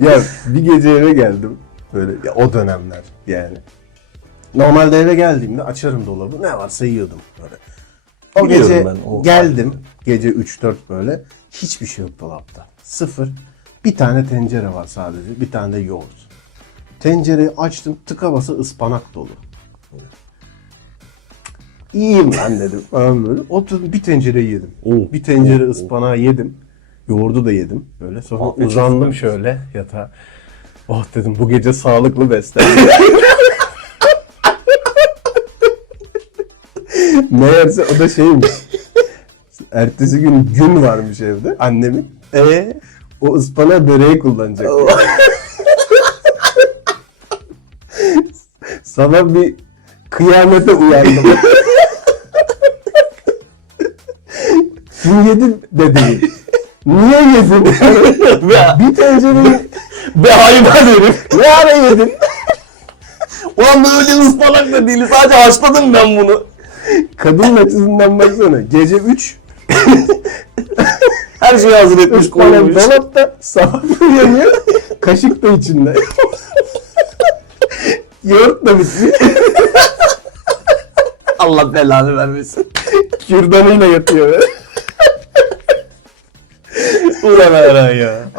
ya bir gece eve geldim. Böyle ya o dönemler yani. Normalde eve geldiğimde açarım dolabı ne varsa yiyordum böyle. O Biliyorum gece ben o geldim gece 3-4 böyle hiçbir şey yok dolapta. Sıfır. Bir tane tencere var sadece. Bir tane de yoğurt. Tencereyi açtım tıka basa ıspanak dolu. İyiyim lan dedim falan böyle. Oturdum bir tencere yedim. Oh, bir tencere oh, oh. ıspanağı yedim. Yoğurdu da yedim. Böyle sonra Afiyet uzandım şöyle yatağa. Oh dedim bu gece sağlıklı beslendim. Meğerse o da şeymiş. Ertesi gün gün varmış evde annemin. Ee? O ıspanağı böreği kullanacak. Sabah bir kıyamete uyandım. Kim yedin dedi. Niye yedin? bir tencereyi Be hayvan herif. ne ara yedin? Ulan böyle ıspanak da değil. Sadece haşladım ben bunu. Kadın açısından baksana. Gece 3 Her şeyi hazır etmiş koymuş. dolapta sabah uyanıyor. Kaşık da içinde. Yoğurt da bitmiş. Allah belanı vermesin. Kürdanıyla yatıyor. Ulan Eren ya.